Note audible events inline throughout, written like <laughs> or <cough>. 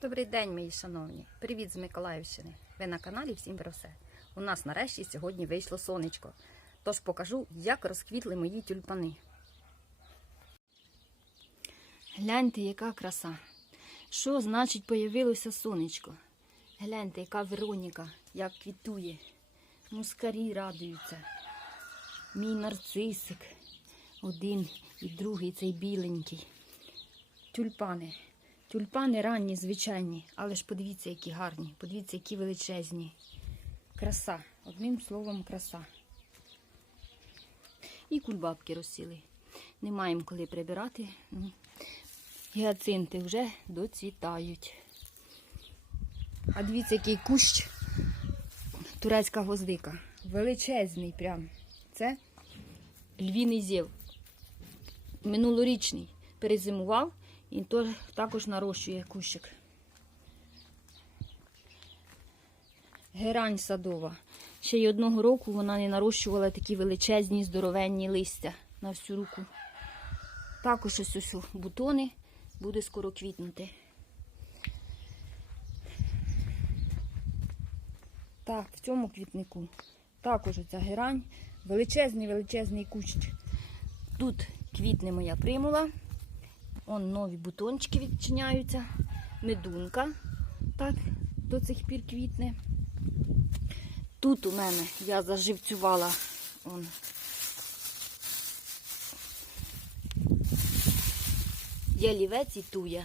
Добрий день, мої шановні. Привіт з Миколаївщини. Ви на каналі Всім про все. У нас нарешті сьогодні вийшло сонечко. Тож покажу, як розквітли мої тюльпани. Гляньте, яка краса. Що значить появилося сонечко? Гляньте, яка Вероніка, як квітує. Мускарі радуються. Мій нарцисик. Один і другий цей біленький. Тюльпани. Тюльпани ранні, звичайні, але ж подивіться, які гарні, подивіться, які величезні. Краса. Одним словом, краса. І кульбабки розсіли. Не маємо коли прибирати. Гіацинти вже доцвітають. А дивіться, який кущ турецька гвоздика. Величезний прям. Це львіний зєв. Минулорічний. Перезимував і то також нарощує кущик. Герань садова. Ще й одного року вона не нарощувала такі величезні, здоровенні листя на всю руку. Також ось ось бутони буде скоро квітнути. Так, в цьому квітнику також оця герань. Величезний, величезний кущ. Тут квітне моя примула. Он нові бутончики відчиняються. Медунка так, до цих пір квітне. Тут у мене я заживцювала он, ялівець і туя.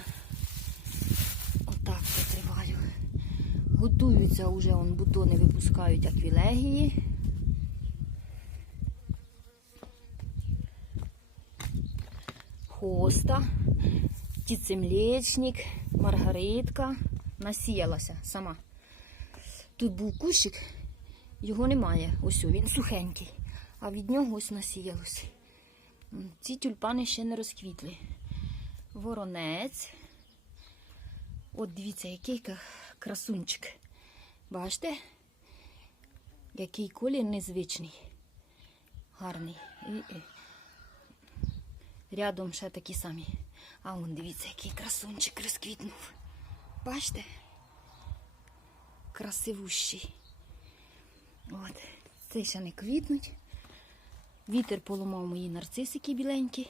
Отак закриваю. Готуються вже он, бутони випускають аквілегії. Хоста, птицемлечник, маргаритка. Насіялася сама. Тут був кущик, його немає. Ось він сухенький. А від нього ось насіялося. Ці тюльпани ще не розквітли. Воронець. От дивіться, який красунчик. Бачите? Який колір незвичний. Гарний. І. Рядом ще такі самі. А вон дивіться, який красунчик розквітнув. Бачите? Красивущий. От. Цей ще не квітнуть. Вітер поламав мої нарцисики біленькі.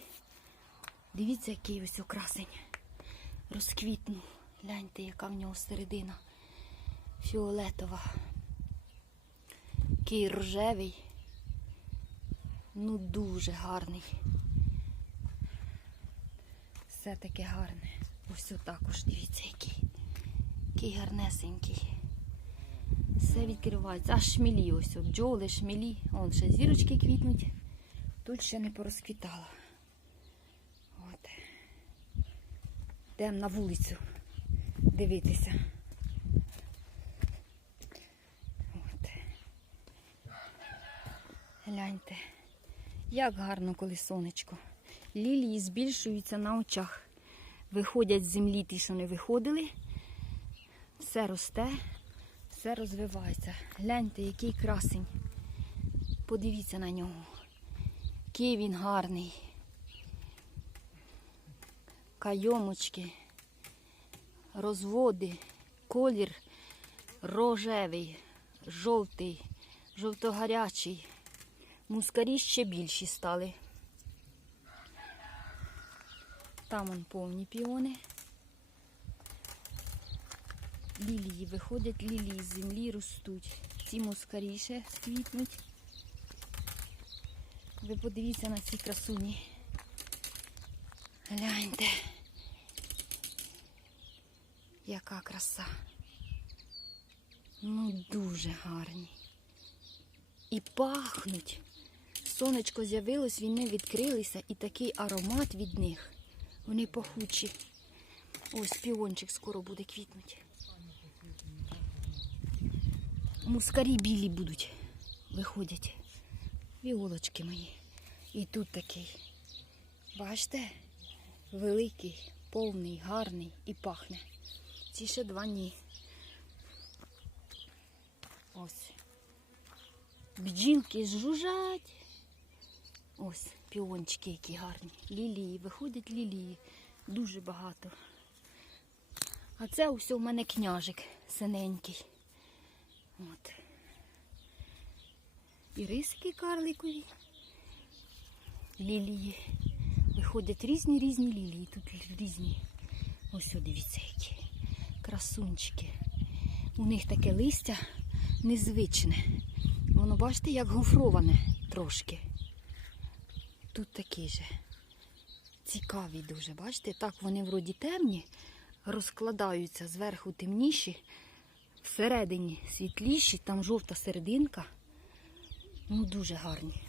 Дивіться, який ось окрасень. Розквітнув. Гляньте, яка в нього середина. Фіолетова. Який рожевий. Ну, дуже гарний. Все таке гарне. Ось також, дивіться, який. Який гарнесенький. Все відкривається. Аж шмілі ось. Бджоли, шмілі. Вон ще зірочки квітнуть. Тут ще не порозквітало. От. Йдемо на вулицю дивитися. От. Гляньте, як гарно, коли сонечко. Лілії збільшуються на очах. Виходять з землі ті, що не виходили. Все росте, все розвивається. Гляньте, який красень. Подивіться на нього. Який він гарний. Кайомочки, розводи, колір рожевий, жовтий, жовтогарячий. Мускарі ще більші стали. Там он повні піони. Лілії виходять, лілії з землі ростуть. Ці москаріше сквітнуть. Ви подивіться на ці красуні. Гляньте. Яка краса. Ну, дуже гарні. І пахнуть. Сонечко з'явилось, вони відкрилися і такий аромат від них. Вони пахучі. Ось піончик скоро буде квітнути. Мускарі білі будуть. Виходять. Віолочки мої. І тут такий. Бачите? Великий, повний, гарний і пахне. Ці ще два ні. Ось. Бджілки жужжать. Ось, піончики які гарні. Лілії, виходять лілії. Дуже багато. А це усе у мене княжик синенький. От. І рисики карликові. Лілії. Виходять різні різні лілії. Тут різні. Ось дивіться, які красунчики. У них таке листя незвичне. Воно, бачите, як гофроване трошки. Тут такі же. Цікаві дуже, бачите? Так вони вроді темні, розкладаються зверху темніші, всередині світліші, там жовта серединка. Ну, дуже гарні.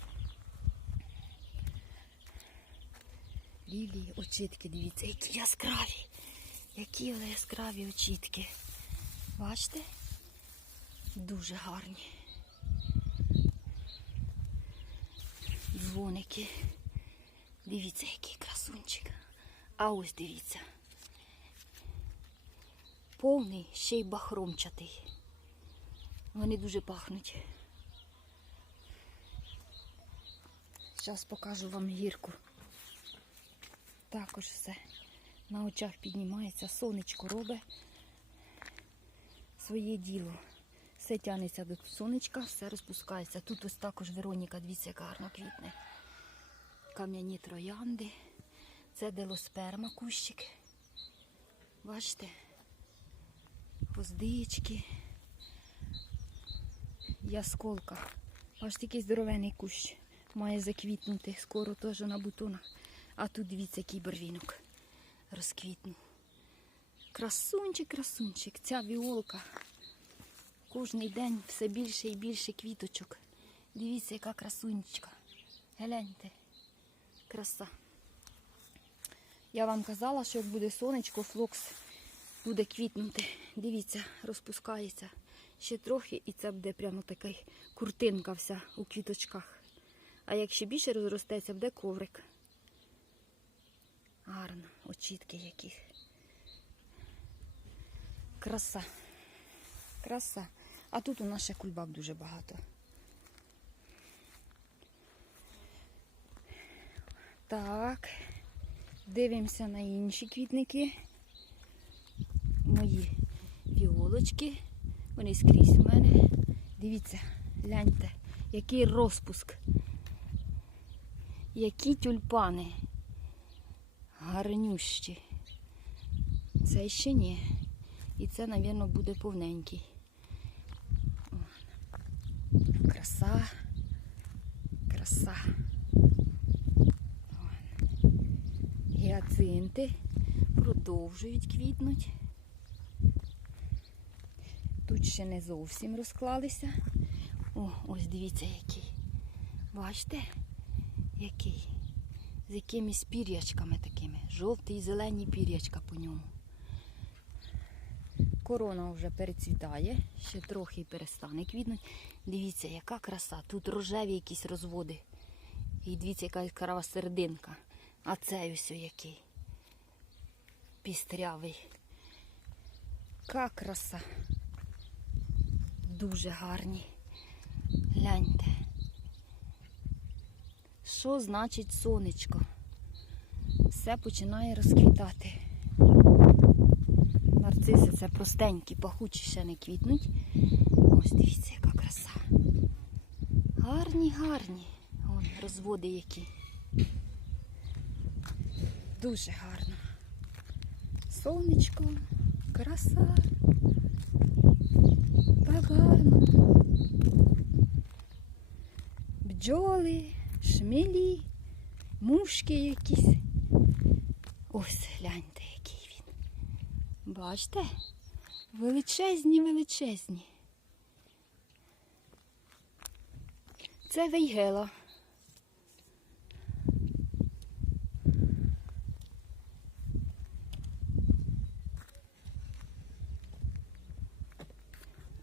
Лілії, очітки, дивіться, які яскраві. Які яскраві очітки. Бачите? Дуже гарні. Дзвоники. Дивіться, який красунчик. А ось дивіться. Повний, ще й бахромчатий. Вони дуже пахнуть. Зараз покажу вам гірку. Також все на очах піднімається, сонечко робить своє діло. Все тягнеться до сонечка, все розпускається. Тут ось також Вероніка, дивіться, яка гарно квітне. Кам'яні троянди. Це делосперма кущик. Бачите? Гвоздички. Ясколка. Аж такий здоровений кущ. Має заквітнути. Скоро теж на бутонах. А тут дивіться, який барвінок розквітнув. Красунчик, красунчик, ця віолка. Кожний день все більше і більше квіточок. Дивіться, яка красунечка. Гляньте. Краса. Я вам казала, що як буде сонечко, флокс буде квітнути. Дивіться, розпускається. Ще трохи, і це буде прямо така куртинка вся у квіточках. А як ще більше розростеться, буде коврик. Гарно, очітки які. Краса. Краса. А тут у нас ще кульбаб дуже багато. Так, дивимося на інші квітники. Мої віолочки. Вони скрізь у мене. Дивіться, гляньте, який розпуск. Які тюльпани. Гарнющі. Це ще ні. І це, мабуть, буде повненький. Краса. Краса. О. Гіацинти продовжують квітнуть. Тут ще не зовсім розклалися. О, ось дивіться який. Бачите? Який? З якимись пір'ячками такими. Жовті і зелені пір'ячка по ньому. Корона вже перецвітає, ще трохи і перестане квітнути. Дивіться, яка краса. Тут рожеві якісь розводи. І дивіться, яка яскрава серединка. А цей ось який. Пістрявий. Яка краса. Дуже гарні. Гляньте. Що значить сонечко? Все починає розквітати. Нарциси це простенькі, пахучі ще не квітнуть. Ось дивіться, яка краса. Гарні, гарні. Вон розводи які. Дуже гарно. Сонечко, краса. Так гарно. Бджоли, шмелі, мушки якісь. Ось гляньте, який він. Бачите? Величезні, величезні. Це вейгела.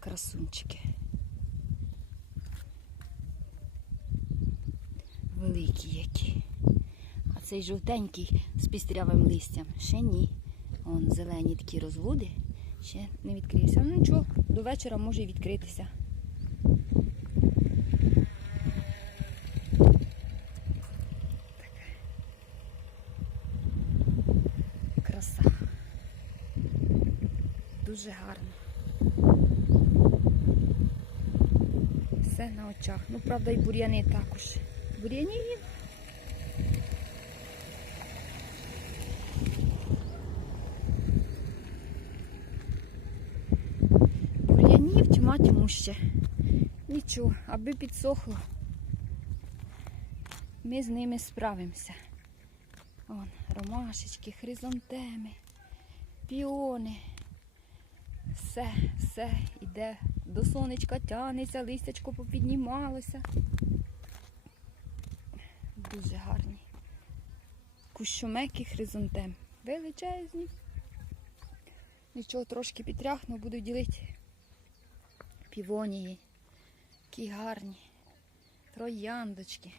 красунчики. Великі які. А цей жовтенький з пістрявим листям ще ні. Вон зелені такі розводи, ще не відкрився. Ну нічого, до вечора може і відкритися. Краса. Дуже гарно. Все на очах. Ну, правда, і бур'яни також. Бур'янів. Бур'янів тьма тьмуща. Нічого, аби підсохло, ми з ними справимося. Вон, ромашечки, хризантеми, піони. Все, все йде до сонечка тянеться, листячко попіднімалося. Дуже гарні. Кущомеки хризантем. Величезні. Нічого трошки підтряхну, буду ділити півонії. Які гарні. Трояндочки.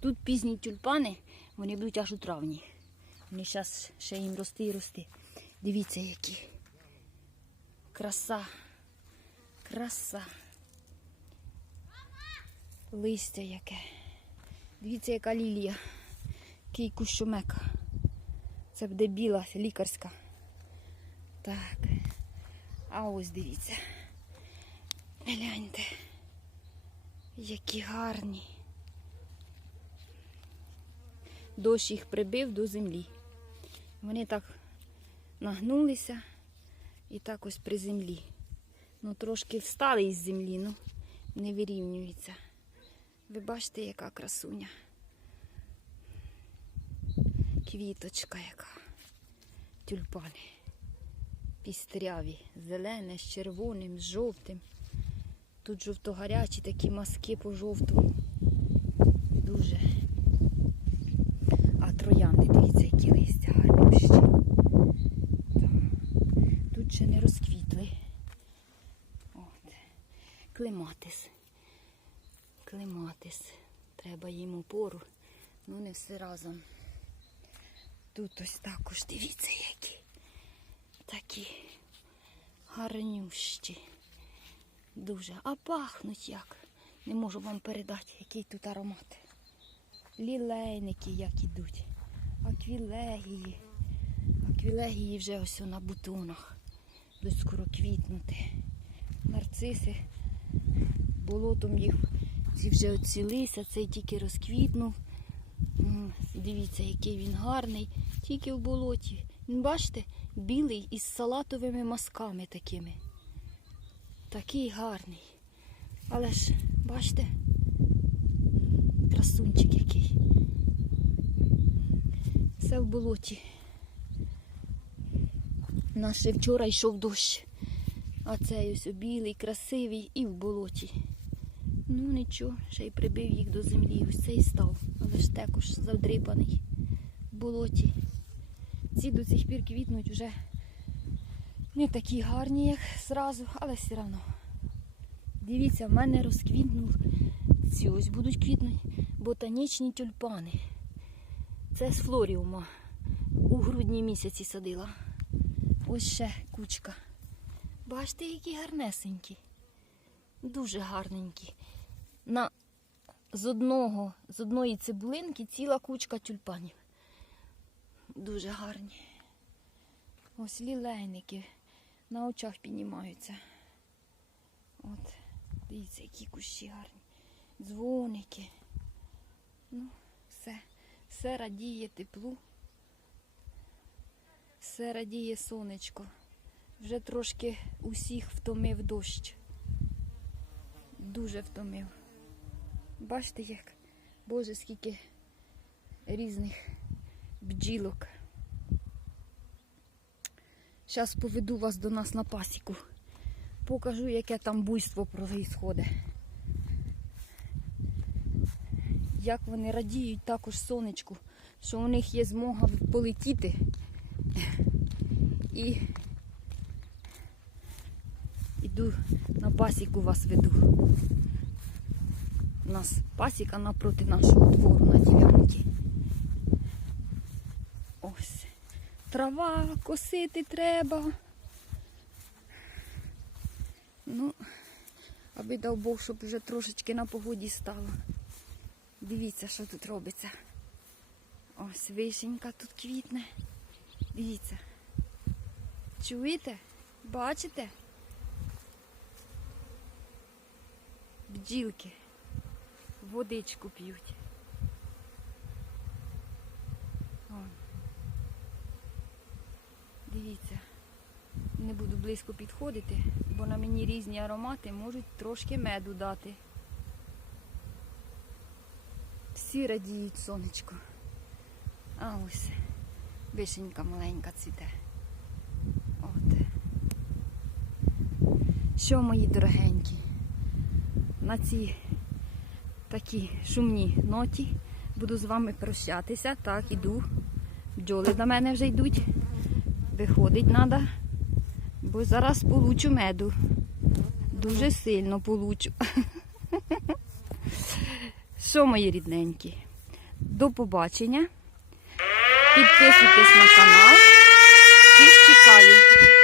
Тут пізні тюльпани, вони будуть аж у травні. Вони зараз ще їм рости і рости. Дивіться, які. Краса. Краса. Листя яке. Дивіться, яка лілія. Який кущомека. Це буде біла, лікарська. Так. А ось дивіться. Гляньте. Які гарні. Дощ їх прибив до землі. Вони так нагнулися і так ось при землі. Ну, трошки встали із землі, ну не вирівнюються. Ви бачите, яка красуня. Квіточка яка. Тюльпани. Пістряві, зелене, з червоним, з жовтим. Тут жовто-гарячі такі маски по жовтому. Дуже. А троянди, дивіться, які листя гарні ще. Так. Ще не розквітли. От. Клематис. Клематис. Треба їм опору. Ну не все разом. Тут ось також дивіться, які. Такі гарнющі. Дуже. А пахнуть як. Не можу вам передати, який тут аромат. Лілейники як ідуть. Аквілегії. Аквілегії вже ось на бутонах. Будуть скоро квітнути. Нарциси. Болотом їх ці вже оцілися, цей тільки розквітнув. Дивіться, який він гарний. Тільки в болоті. Бачите, білий із салатовими мазками такими. Такий гарний. Але ж, бачите, красунчик який. Все в болоті. Ще вчора йшов дощ. А цей ось білий, красивий і в болоті. Ну нічого, ще й прибив їх до землі. Ось цей став. Але ж також задрипаний в болоті. Ці до цих пір квітнуть вже не такі гарні, як зразу, але все одно. Дивіться, в мене розквітнув. Ці ось будуть квітнути ботанічні тюльпани. Це з флоріума. У грудні місяці садила. Ось ще кучка. Бачите, які гарнесенькі. Дуже гарненькі. На, з, одного, з одної цибулинки ціла кучка тюльпанів. Дуже гарні. Ось лілейники на очах піднімаються. От, дивіться, які кущі гарні. Дзвоники. Ну, все. Все радіє теплу. Все радіє сонечко. Вже трошки усіх втомив дощ. Дуже втомив. Бачите, як? Боже, скільки різних бджілок. Зараз поведу вас до нас на пасіку. Покажу, яке там буйство происходить. Як вони радіють також сонечку, що у них є змога полетіти. І іду на пасіку вас веду. У нас пасіка напроти нашого двору на ділянці. Ось. Трава косити треба. Ну, аби дав Бог, щоб вже трошечки на погоді стало. Дивіться, що тут робиться. Ось вишенька тут квітне. Дивіться. Чуєте? Бачите? Бджілки водичку п'ють. Дивіться, не буду близько підходити, бо на мені різні аромати можуть трошки меду дати. Всі радіють сонечко. А ось вишенька маленька цвіте. От. Що, мої дорогенькі, на цій такій шумній ноті буду з вами прощатися. Так, іду. Бджоли до мене вже йдуть. Виходить треба, бо зараз получу меду. Дуже сильно получу. <laughs> Що, мої рідненькі? До побачення. Підписуйтесь на канал. Всіх чекаю.